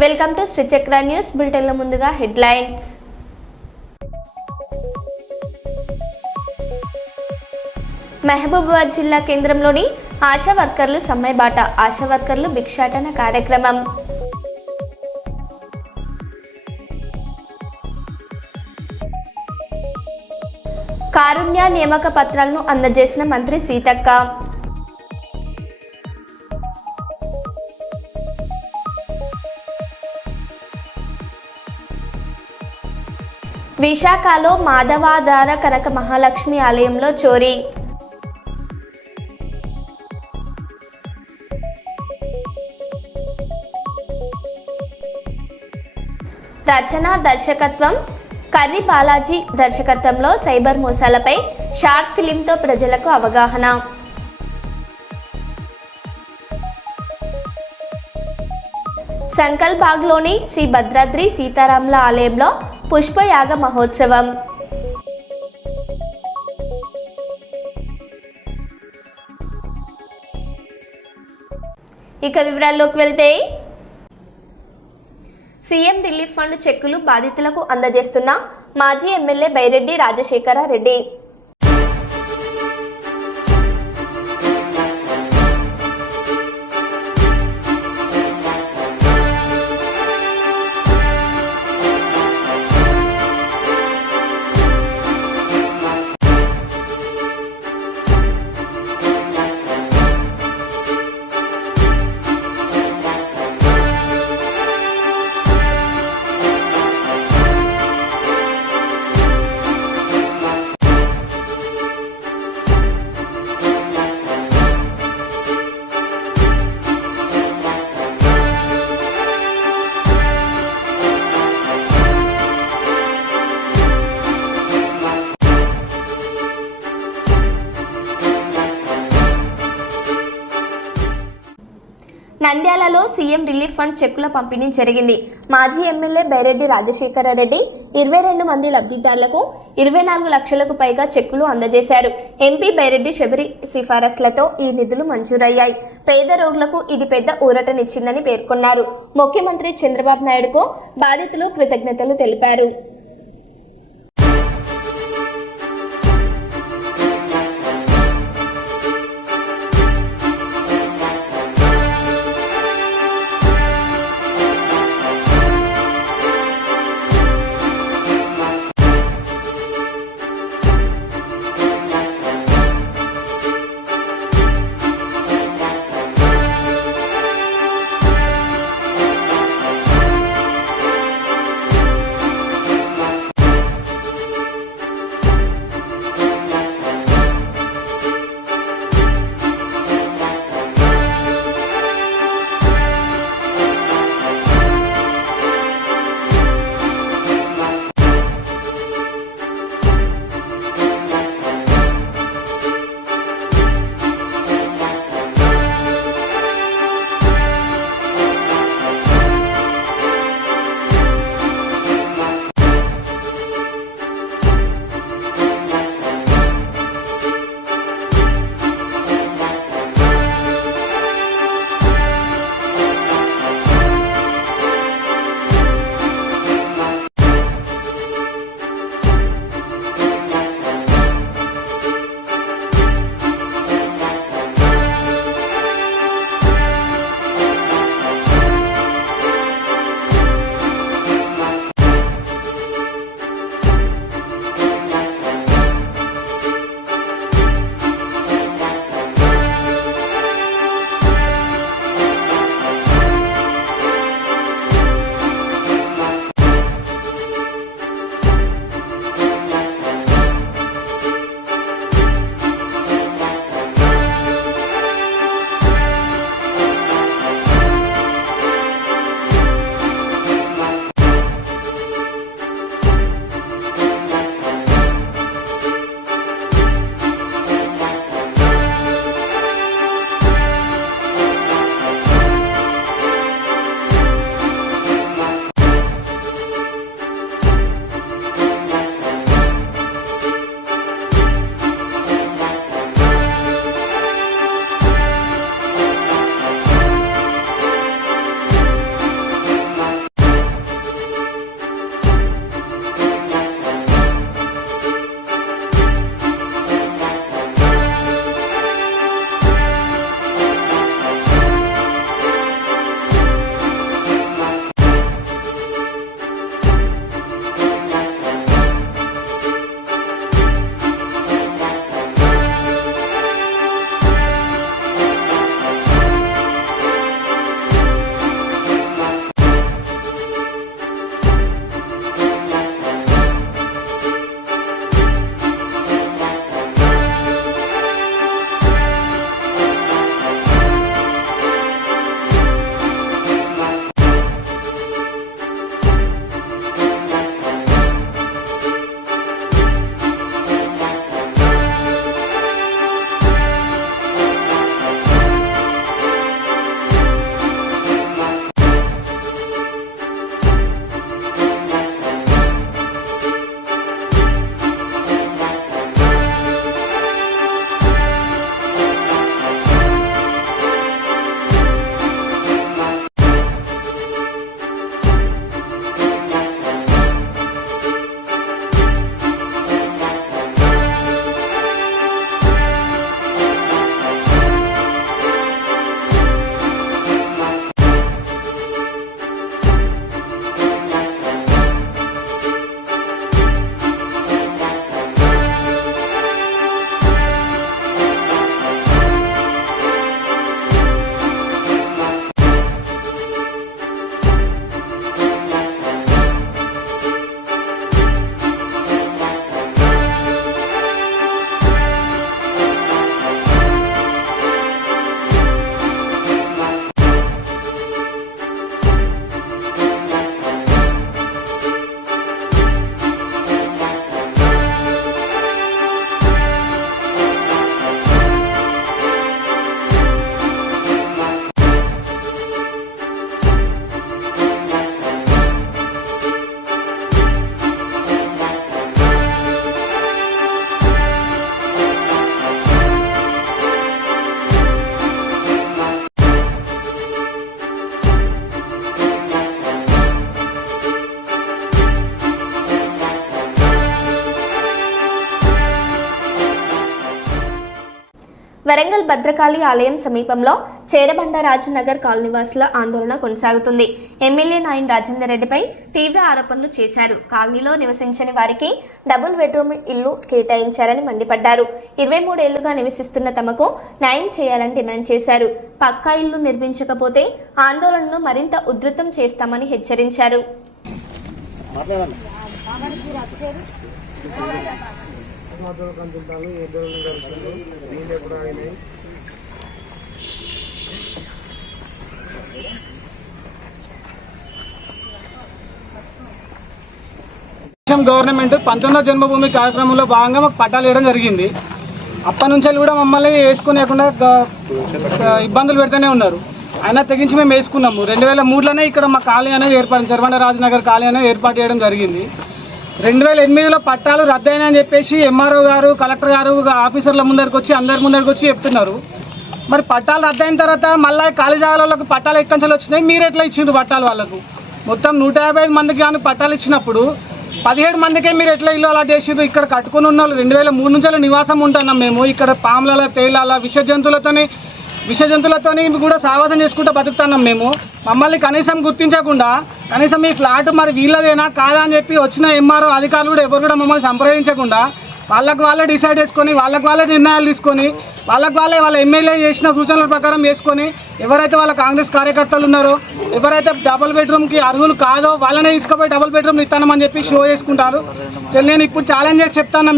Welcome to Sri Chakra news బులెటిన్ల ముందుగా headlines. Mahabubabad జిల్లా కేంద్రంలోని ఆశా వర్కర్లు సమ్మె బాట. ఆశా వర్కర్లు భిక్షాటన కార్యక్రమం. కారుణ్య నియామక పత్రాలను అందజేసిన మంత్రి సీతక్క. విశాఖలో మాధవాధార కనక మహాలక్ష్మి ఆలయంలో చోరీ. రచన దర్శకత్వం కర్రి బాలాజీ దర్శకత్వంలో సైబర్ మోసాలపై షార్ట్ ఫిలింతో ప్రజలకు అవగాహన. సంకల్బాగ్లోని శ్రీ భద్రాద్రి సీతారాముల ఆలయంలో పుష్పయాగ మహోత్సవం. ఇక వివరాల్లోకి వెళ్తే, సీఎం రిలీఫ్ ఫండ్ చెక్కులు బాధితులకు అందజేస్తున్న మాజీ ఎమ్మెల్యే బైరెడ్డి రాజశేఖర రెడ్డి. నంద్యాలలో సీఎం రిలీఫ్ ఫండ్ చెక్కుల పంపిణీ జరిగింది. మాజీ ఎమ్మెల్యే బైరెడ్డి రాజశేఖర రెడ్డి 22 మంది లబ్ధిదారులకు 24 లక్షలకు పైగా చెక్కులు అందజేశారు. ఎంపీ బైరెడ్డి శబరి సిఫారసులతో ఈ నిధులు మంజూరయ్యాయి. పేద రోగులకు ఇది పెద్ద ఊరటనిచ్చిందని పేర్కొన్నారు. ముఖ్యమంత్రి చంద్రబాబు నాయుడుకు బాధితులు కృతజ్ఞతలు తెలిపారు. వరంగల్ భద్రకాళి ఆలయం సమీపంలో చేరబండరాజు నగర్ కాలనీవాసుల ఆందోళన కొనసాగుతుంది. ఎమ్మెల్యే నాయన్ రాజేందర్ రెడ్డిపై తీవ్ర ఆరోపణలు చేశారు. కాలనీలో నివసించని వారికి డబుల్ బెడ్రూమ్ ఇల్లు కేటాయించారని మండిపడ్డారు. 23 ఏళ్లుగా నివసిస్తున్న తమకు న్యాయం చేయాలని డిమాండ్ చేశారు. పక్కా ఇల్లు నిర్మించకపోతే ఆందోళనను మరింత ఉధృతం చేస్తామని హెచ్చరించారు. గవర్నమెంట్ 19వ జన్మభూమి కార్యక్రమంలో భాగంగా మాకు పట్టాలు ఇవ్వడం జరిగింది. అప్పటి నుంచి కూడా మమ్మల్ని వేసుకునేకుండా ఇబ్బందులు పెడుతూనే ఉన్నారు. అయినా తెగించి మేము వేసుకున్నాము. 2003లోనే ఇక్కడ మా కాలనీ అనేది ఏర్పాటు చేరబండరాజు నగర్ కాలనీ అనేది ఏర్పాటు చేయడం జరిగింది. 2008లో పట్టాలు రద్దయినాయని చెప్పేసి ఎంఆర్ఓ గారు, కలెక్టర్ గారు ఆఫీసర్ల ముందరికి వచ్చి అందరి ముందరికి వచ్చి చెప్తున్నారు. మరి పట్టాలు రద్దయిన తర్వాత మళ్ళీ ఖాళీ జాగాలకు పట్టాలు ఎక్కంచెలు వచ్చినాయి. మీరు ఎట్లా ఇచ్చిండ్రు పట్టాలు? వాళ్ళకు మొత్తం 155 మందికి కానీ పట్టాలు ఇచ్చినప్పుడు 17 మందికే మీరు ఎట్లా ఇల్లు అలా చేసిండ్రు? ఇక్కడ కట్టుకుని ఉన్న వాళ్ళు 2003 నుంచి నివాసం ఉంటున్నాం మేము. ఇక్కడ పాముల తేలాల విష జంతువులతోని కూడా సావాసం చేసుకుంటూ బతుకుతున్నాం మేము. మమ్మల్ని కనీసం గుర్తించకుండా కనీసం ఈ ఫ్లాట్ మరి వీళ్ళదేనా కాదా అని చెప్పి వచ్చిన ఎంఆర్ఓ అధికారులు కూడా ఎవరు కూడా మమ్మల్ని సంప్రదించకుండా వాళ్ళకు వాళ్ళే డిసైడ్ చేసుకొని వాళ్ళకు వాళ్ళే నిర్ణయాలు తీసుకొని వాళ్ళకు వాళ్ళే వాళ్ళ ఎమ్మెల్యే చేసిన సూచనల ప్రకారం చేసుకొని ఎవరైతే వాళ్ళ కాంగ్రెస్ కార్యకర్తలు ఉన్నారో ఎవరైతే డబుల్ బెడ్రూమ్కి అర్హులు కాదో వాళ్ళనే తీసుకుపోయి డబుల్ బెడ్రూమ్ ఇస్తానమని చెప్పి షో చేసుకుంటారు. నేను ఇప్పుడు ఛాలెంజ్ చేసి చెప్తాను,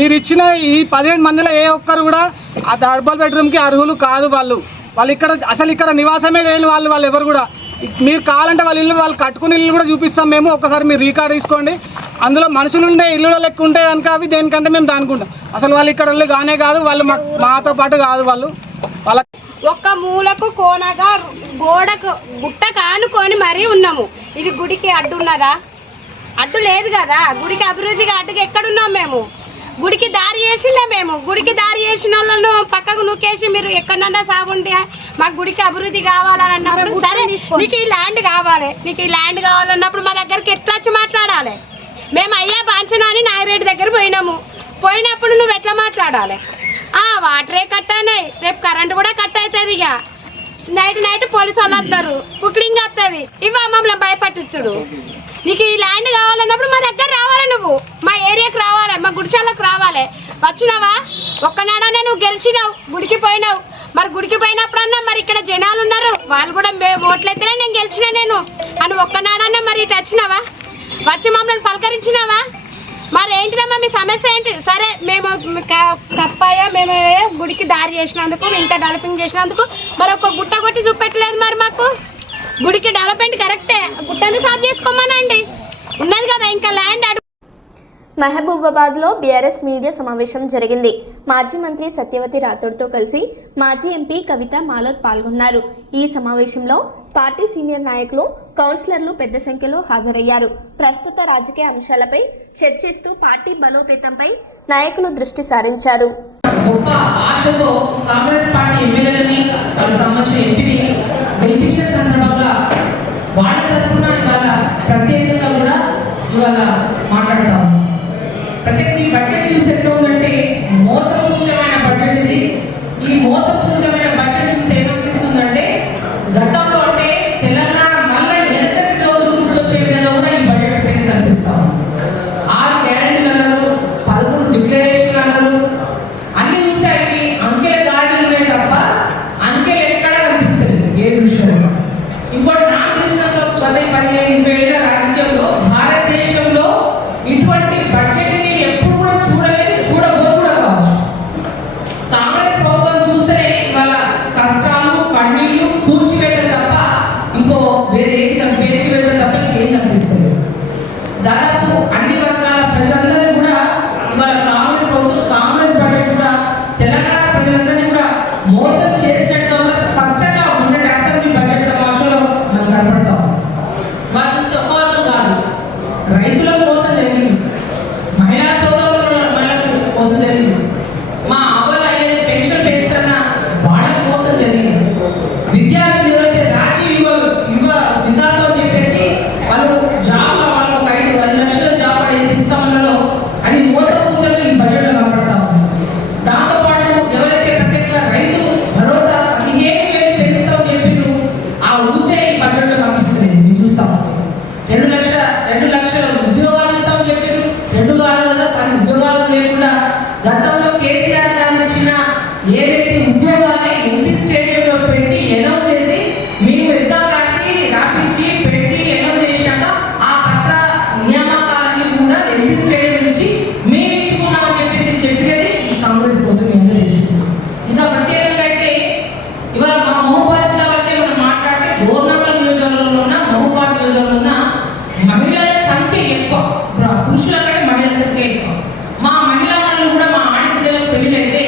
మీరు ఇచ్చిన ఈ 17 మందిలో ఏ ఒక్కరు కూడా ఆ డబుల్ బెడ్రూమ్కి అర్హులు కాదు. వాళ్ళు ఇక్కడ నివాసమే లేని వాళ్ళు ఎవరు కూడా. మీరు కావాలంటే వాళ్ళ ఇల్లు వాళ్ళు కట్టుకునే ఇల్లు కూడా చూపిస్తాం మేము. ఒకసారి మీరు రికార్డ్ తీసుకోండి. అందులో మనుషులు ఉండే ఇల్లులో లెక్క ఉంటే కనుక అవి దేనికంటే మేము దానుకుంటాం. అసలు వాళ్ళు ఇక్కడ వాళ్ళు కానే కాదు, వాళ్ళు మాతో పాటు కాదు. వాళ్ళ ఒక్క మూలకు కోనగా గోడకు గుట్ట కానుకొని మరీ ఉన్నాము. ఇది గుడికి అడ్డు ఉన్నదా? అడ్డు లేదు కదా. గుడికి అభివృద్ధిగా అడ్డుగా ఎక్కడున్నాం మేము? గుడికి దారి చేసిండే మేము. గుడికి దారి చేసిన వాళ్ళను పక్కకు నూకేసి మీరు ఎక్కడన్నా సాగుంటే మాకు గుడికి అభివృద్ధి కావాలని అన్నప్పుడు సరే నీకు ఈ ల్యాండ్ కావాలి, నీకు ఈ ల్యాండ్ కావాలన్నప్పుడు మా దగ్గరికి ఎట్లా వచ్చి మాట్లాడాలి? మేము అయ్యా బాంచనా అని నాగిరెడ్డి దగ్గర పోయినప్పుడు నువ్వు ఎట్లా మాట్లాడాలి? వాటరే కట్ అయినాయి, రేపు కరెంట్ కూడా కట్ అవుతుంది. ఇక నైట్ పోలీసు వాళ్ళు వస్తారు, కుకింగ్ వస్తుంది. ఇవి మమ్మల్ని భయపట్టించుడు. నీకు ఈ ల్యాండ్ కావాలన్నప్పుడు మా దగ్గర రావాలి, నువ్వు మా ఏరియాకి రావాలి, మా గుడిచాలకు రావాలి. వచ్చినావా? ఒక్కనాడన్నా నువ్వు గెలిచినావు, గుడికి పోయినావు. మరి గుడికి పోయినప్పుడన్నా మరి ఇక్కడ జనాలు ఉన్నారు, వాళ్ళు కూడా ఓట్లయితేనే నేను గెలిచిన అని ఒక్కనాడన్నా మరి ఇటు వచ్చినావా? వచ్చి మమ్మల్ని పలకరించినావా? మరి ఏంటిదమ్మా మీ సమస్య ఏంటి? సరే మేము తప్పయ్యా, మేము గుడికి దారి చేసినందుకు, ఇంత డెవలపింగ్ చేసినందుకు మరి ఒక గుట్ట కొట్టి చూపెట్టలేదు. మరి మాకు గుడికి డెవలప్మెంట్ కరెక్టే, గుట్టని సాఫ్ చేసుకోమనండి. ఉన్నది కదా ఇంకా ల్యాండ్. మహబూబాబాద్లో బీఆర్ఎస్ మీడియా సమావేశం జరిగింది. మాజీ మంత్రి సత్యవతి రాథోడ్తో కలిసి మాజీ ఎంపీ కవిత మాలోత్ పాల్గొన్నారు. ఈ సమావేశంలో పార్టీ సీనియర్ నాయకులు, కౌన్సిలర్లు పెద్ద సంఖ్యలో హాజరయ్యారు. ప్రస్తుత రాజకీయ అంశాలపై చర్చిస్తూ పార్టీ బలోపేతంపై నాయకులు దృష్టి సారించారు. గొప్ప ఆశతో కాంగ్రెస్ పార్టీ ఎమ్మెల్యేలని వాళ్ళకి సంబంధించిన ఎంపీని గెలిపించే సందర్భంగా వాళ్ళ తరఫున ఇవాళ ప్రత్యేకంగా కూడా ఇవాళ మాట్లాడతాము. ప్రత్యేకంగా ఈ బడ్జెట్ న్యూస్ ఎట్లా ఉందంటే మోసపూరితమైన బడ్జెట్ ఇది. ఈ మోసపూరితమైన బడ్జెట్ న్యూస్ ఏమనిపిస్తుందంటే గతంలో అంటే తెలంగాణ మళ్ళీ ఎనకటి రోజులు వచ్చే విధంగా కూడా ఈ బడ్జెట్ ప్రత్యేకంగా కనిపిస్తాం. 6 గ్యారెంటీలు అన్నారు, 11 డిక్లరేషన్ అన్నారు. అన్ని చూస్తే అవి అంకెల గాడిలు ఉన్నాయి తప్ప అంకెలు ఎక్కడ కనిపిస్తుంది ఏ దృశ్యంలో. ఇంకోటి నాకు తెలిసినంత 10-15-20 ఏళ్ల రాజకీయంలో భారతదేశంలో ఇటువంటి బడ్జెట్ నేను ఎప్పుడు కూడా చూడలేదు, చూడబోదు కూడా కావచ్చు. కాంగ్రెస్ ప్రభుత్వం చూస్తేనే ఇవాళ కష్టాలు, కన్నీళ్లు, కూర్చివేతలు తప్ప ఇంకో వేరే ఏది పేర్చివేతలు తప్ప ఇంకేం కనిపిస్తుంది. దాదాపు అన్ని వర్గాల ప్రజలందరూ కూడా ఇవాళ కాంగ్రెస్ ప్రభుత్వం, కాంగ్రెస్ బడ్జెట్ కూడా తెలంగాణ ప్రజలందరినీ కూడా మోసం చేసినట్టు స్పష్టంగా ఉన్నట్టు అసెంబ్లీ బడ్జెట్ సమావేశంలో మనం కనపడతాం. వాళ్ళకి తక్కువ కాదు, రైతులకు మోసం జరిగింది, మహిళా సోదరులకు మోసం జరిగింది, మా అవ్వలు అయ్యేది పెన్షన్ పేస్తున్న వాళ్ళకు మోసం జరిగింది. విద్యార్థులు ఎవరైతే రాజీవ్ యువ వికాసం అని చెప్పేసి వాళ్ళు జాబ్ వాళ్ళకు 5 లక్షల జాబ్ అనేది ఇస్తామన్నారో అది మోసపూరితంగా ఈ బడ్జెట్లో కనపడతా ఉంది. దాంతోపాటు ఎవరైతే ప్రత్యేకంగా 2 లక్షల ఉద్యోగాలు ఇస్తామని చెప్పారు. 2 కాదు కదా, 10 ఉద్యోగాలు లేకుండా గతంలో కేసీఆర్ గారు ఇచ్చిన ఏవైతే ఉద్యోగాన్ని ఎంపీ స్టేడియంలో పెట్టి అనౌన్స్ చేసి మేము ఎగ్జామ్ రాపించి పెట్టి అనౌన్స్ చేశాక ఆ పత్ర నియామకాలన్నీ కూడా ఎంపీ స్టేడియం నుంచి మేము ఇచ్చుకున్నామని చెప్పేది ఈ కాంగ్రెస్ ప్రభుత్వం మీ అందరూ తెలుసుకున్నాం. ఇంకా ప్రత్యేకంగా అయితే ఇవాళ మా మహబూబాద్ జిల్లా వరకే మనం మాట్లాడితే గోర్నకల్ నియోజకవర్గంలో ఉన్న మహబూబాద్ నియోజకవర్గంలో ఉన్న మహిళల సంఖ్య ఎక్కువ, పురుషుల కంటే మహిళల సంఖ్య ఎక్కువ. మా మహిళా మనులు కూడా మా ఆడపిల్లలకు పెళ్ళైతే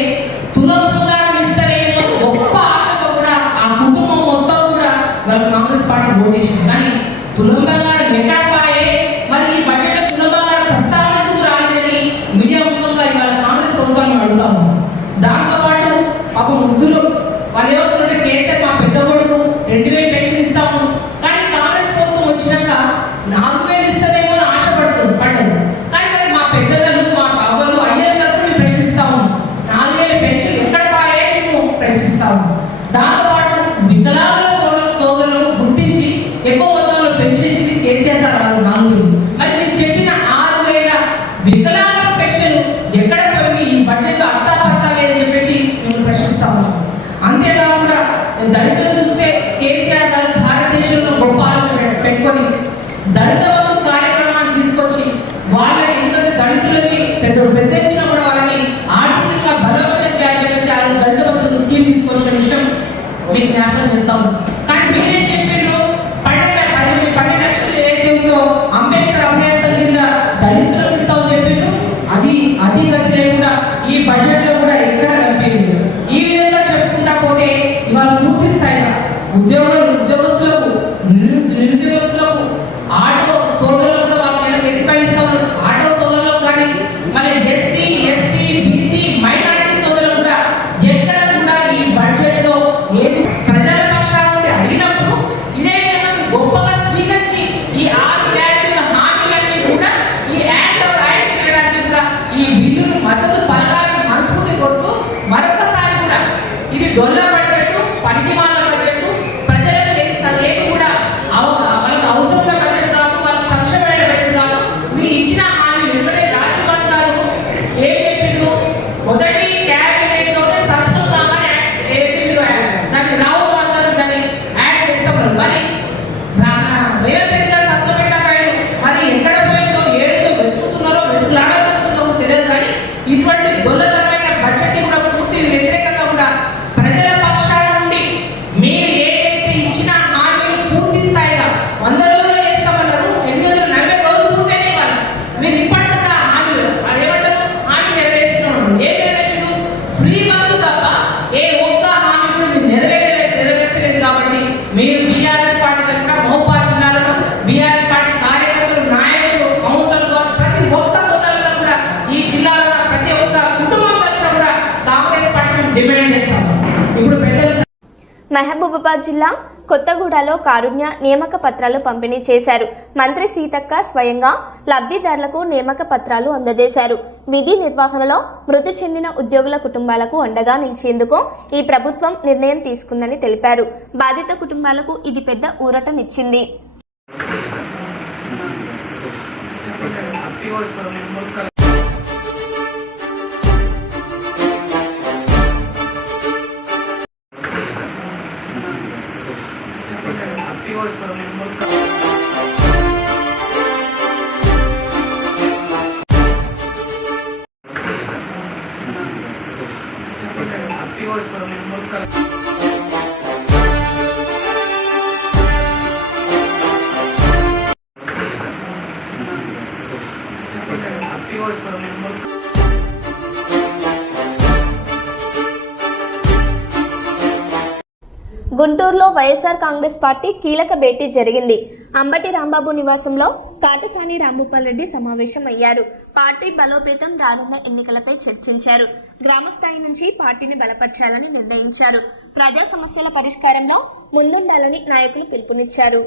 తులం బంగారం ఇస్తారేమో గొప్ప ఆశతో కూడా ఆ కుటుంబం మొత్తం కూడా వాళ్ళు కాంగ్రెస్ పార్టీ ఓటేసింది. కానీ తులం బంగారం ఎక్కడ పాయే, మరి ఈ బడ్జెట్లో తులం బంగారం ప్రస్తావన ఎందుకు రాలేదని మీడియా ముఖంగా ఇవాళ కాంగ్రెస్ ప్రభుత్వాన్ని అడుగుతాము. దాంతోపాటు పాప వృద్ధులు వాళ్ళు ఏమవుతుంటే కేసీఆర్ మా పెద్ద కొడుకు 2000 పెన్షన్ ఇస్తాము, కానీ కాంగ్రెస్ ప్రభుత్వం వచ్చినాక 4000 ఇస్తుందేమో అని ఆశపడదు. కానీ మరి మా పెద్దలు మా బాబులు అయ్యల తరఫు మేము ప్రశ్నిస్తాము. 4000 పెన్షన్ ఎక్కడ పాయే మేము ప్రశ్నిస్తాము. దాంతోపాటు వికలాంగుల సోదరులను గుర్తించి ఎక్కువ మొత్తంలో పెన్షన్ ఇచ్చింది కేసీఆర్ సార్ 4,000. మరి మీరు చెప్పిన 6,000 వికలాంగుల పెన్షన్ ఎక్కడ పోయి ఈ బడ్జెట్లో అత్తా పడతా లేదని చెప్పేసి మేము ప్రశ్నిస్తాము. అంతేకాకుండా దళితులు చూస్తే కేసీఆర్ గారు భారతదేశంలో గొప్ప ఆలోచన పెట్టుకొని దళిత బంధు కార్యక్రమాన్ని తీసుకొచ్చి వాళ్ళని, ఎందుకంటే దళితులని పెద్ద ఎత్తున కూడా వాళ్ళని ఆర్థికంగా బలోపేతం చేయాలని చెప్పేసి ఆయన దళిత బంధు స్కీమ్ తీసుకొచ్చిన విషయం మీకు జ్ఞాపకం చేస్తాము. కానీ మీరేం చెప్పారు, 12 లక్షలు ఏదైతే ఉందో అంబేద్కర్ అభ్యాసం కింద దళితులకు ఇస్తామని చెప్పారు. అది గతి లేకుండా ఈ బడ్జెట్ లో కూడా ఎక్కడ కనిపించలేదు. ఈ విధంగా చెప్పుకుంటా పోతే ఇవాళ పూర్తి స్థాయిగా ఉద్యోగస్తులకు నిరుద్యోగస్తులకు ఆటో సోదరులు కూడా వాళ్ళ నెలకు ఎక్కిస్తాము. ఆటో సోదరులకు కానీ మరి ఎస్సీ ఎస్టీ బీసీ మైనారిటీ సోదరులు కూడా ఎక్కడ కూడా ఈ బడ్జెట్ లో ఏది ప్రజల పక్షాల నుండి అడిగినప్పుడు ఇదే విధంగా గొప్పగా స్వీకరించి ఈ 6 గ్యారెంటీల హామీలన్నీ కూడా ఈ యాడ్ చేయడానికి కూడా ఈ బిల్లును మద్దతు పలకాలని మనస్ఫూర్తి కొడుతూ మరొకసారి కూడా ఇది డొల్ల బడ్జెట్, పరిధిమాల బడ్జెట్, ప్రజలకు ఏది కూడా వాళ్ళకి అవసరమైన బడ్జెట్ కాదు, వాళ్ళకి సంక్షేమమైన బడ్జెట్ కాదు. మీరు ఇచ్చిన హామీ నిలబడే రాజీవ్ గాంధీ గారు ఏం చెప్పిండ్రు, మొదటి క్యాబినెట్ లోనే సంతకం కాగానే ఏదైతే మీరు దాన్ని రాహుల్ గాంధీ గారు దాన్ని యాడ్ చేస్తామన్నారు. మరి రేవంత్ రెడ్డి గారు సంతకం పెట్టారు. మరి ఎక్కడ పోయిందో ఏదో వెతుకుతున్నారో వెతుకులాడాల్సిందో తెలియదు. కానీ ఇటువంటి దొల్లతరమైన బడ్జెట్ కూడా పూర్తి వ్యతిరేకంగా కూడా ప్రజల పక్షాల నుండి మీరు ఏదైతే ఇచ్చిన హామీలు పూర్తి స్థాయిగా 100 రోజుల్లో చేస్తామన్నారు. 840 రోజులు పూర్తయినాయి వాళ్ళు. మీరు ఇప్పటి కూడా హామీలు ఏమంటారు, హామీ నెరవేరుస్తున్నాడు. ఏం నెరవేర్చడు, ఫ్రీ బస్సు తప్ప ఏ ఒక్క హామీ కూడా మీరు నెరవేర్చలేదు. కాబట్టి మీరు బీఆర్ఎస్ పార్టీ తరఫున మహబూబాద్ జిల్లాలో బీఆర్ఎస్ పార్టీ కార్యకర్తలు, నాయకులు, కౌన్సిలర్లు, ప్రతి ఒక్క సోదరులతో కూడా ఈ జిల్లాలో ప్రతి ఒక్క కుటుంబం తరఫున కూడా కాంగ్రెస్ పార్టీని డిమాండ్ చేస్తాము. ఇప్పుడు పెద్దలు మహబూబాబాద్ జిల్లా కొత్తగూడలో కారుణ్య నియామక పత్రాలు పంపిణీ చేశారు. మంత్రి సీతక్క స్వయంగా లబ్ధిదారులకు నియామక పత్రాలు అందజేశారు. విధి నిర్వహణలో మృతి చెందిన ఉద్యోగుల కుటుంబాలకు అండగా నిలిచేందుకు ఈ ప్రభుత్వం నిర్ణయం తీసుకుందని తెలిపారు. బాధిత కుటుంబాలకు ఇది పెద్ద ఊరటనిచ్చింది. గుంటూరులో వైఎస్ఆర్ కాంగ్రెస్ పార్టీ కీలక భేటీ జరిగింది. అంబటి రాంబాబు నివాసంలో కాటసాని రాంభూపాల్ రెడ్డి సమావేశం అయ్యారు. పార్టీ బలోపేతం, రానున్న ఎన్నికలపై చర్చించారు. గ్రామ స్థాయి నుంచి పార్టీని బలపర్చాలని నిర్ణయించారు. ప్రజా సమస్యల పరిష్కారంలో ముందుండాలని నాయకులు పిలుపునిచ్చారు.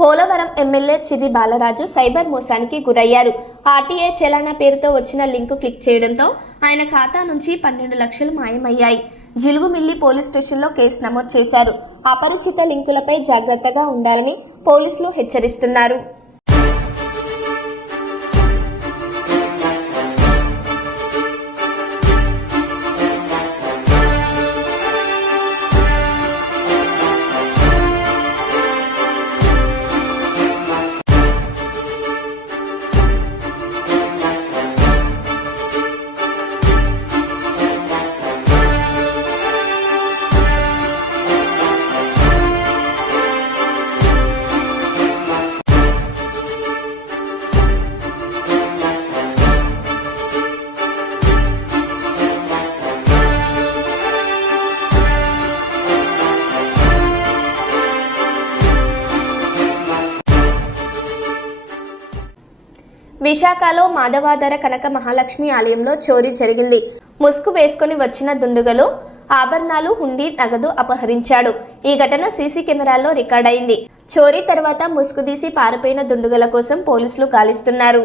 పోలవరం ఎమ్మెల్యే చిర్రి బాలరాజు సైబర్ మోసానికి గురయ్యారు. ఆర్టీఏ చలానా పేరుతో వచ్చిన లింకు క్లిక్ చేయడంతో ఆయన ఖాతా నుంచి 12 లక్షలు మాయమయ్యాయి. జిలుగుమిల్లి పోలీస్ స్టేషన్లో కేసు నమోదు చేశారు. అపరిచిత లింకులపై జాగ్రత్తగా ఉండాలని పోలీసులు హెచ్చరిస్తున్నారు. విశాఖలో మాధవాధర కనక మహాలక్ష్మి ఆలయంలో చోరీ జరిగింది. ముసుగు వేసుకుని వచ్చిన దుండగులు ఆభరణాలు, హుండీ, నగదు అపహరించాడు. ఈ ఘటన సీసీ కెమెరాల్లో రికార్డైంది. చోరీ తర్వాత ముసుగు తీసి పారిపోయిన దుండగుల కోసం పోలీసులు గాలిస్తున్నారు.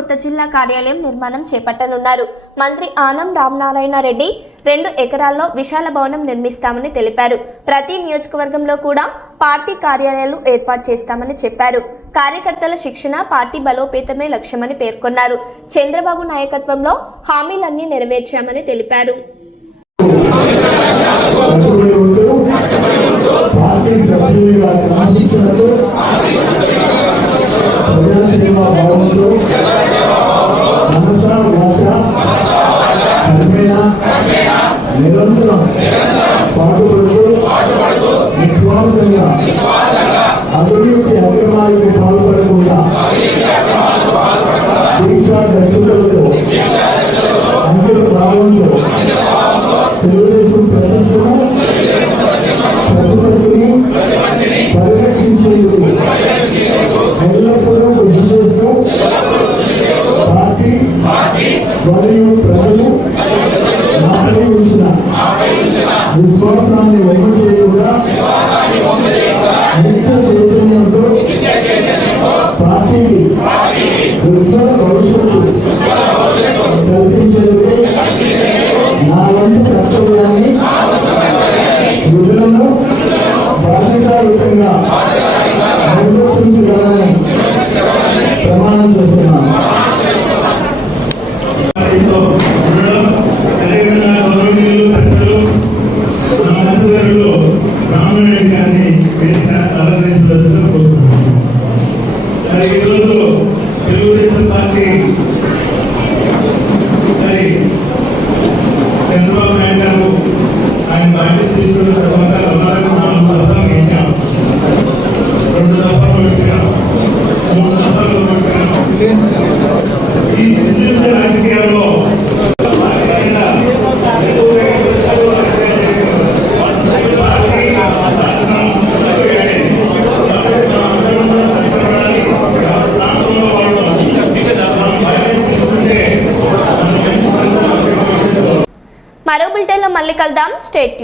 కొత్త జిల్లా కార్యాలయం నిర్మాణం చేపట్టనున్నారు. మంత్రి ఆనం రామనారాయణ రెడ్డి 2 ఎకరాల్లో విశాల భవనం నిర్మిస్తామని తెలిపారు. ప్రతి నియోజకవర్గంలో కూడా పార్టీ కార్యాలయాలు ఏర్పాటు చేస్తామని చెప్పారు. కార్యకర్తల శిక్షణ, పార్టీ బలోపేతమే లక్ష్యమని పేర్కొన్నారు. చంద్రబాబు నాయకత్వంలో హామీలన్నీ నెరవేర్చామని తెలిపారు. పార్టీ సభ్యులుగా ఆశించినట్టు ప్రజాసేవా భావంతో మనస వాచ కర్మేణ నిరంతరం పాటుపడుతూ నిస్వార్థంగా అభివృద్ధి అక్రమాలకు పాల్పడకుండా దీక్షా దక్షతలతో అంకిత భావంతో తెలుగుదేశం ప్రతిష్టను ప్రతిపత్తిని పరిరక్షించేందుకు ఎల్లప్పుడూ కృషి చేస్తూ పార్టీ మరియు ప్రజలు నాపై ఉంచిన విశ్వాసాన్ని వమ్ము చేయకుండా నిత్య చైతన్యంతో పార్టీకి ఉజ్వల భవిష్యత్తు కల్పించేందుకే నా వంతు కర్తవ్యాన్ని విధులను బాధ్యతాయుతంగా నిర్వర్తించగలనని ప్రమాణం చేస్తున్నాను. ఈరోజు తెలుగుదేశం పార్టీ చంద్రబాబు నాయుడు గారు ఆయన బాధ్యత తీసుకున్న తర్వాత 4 దఫాలు ఇచ్చాం, 2 దఫాలు పెట్టాం, 3 దఫాలు పెట్టాం. ఈ సిద్ధించే రాజకీయాల్లో మరో బులెటిన్లో మళ్ళీ కలుద్దాం. స్టేట్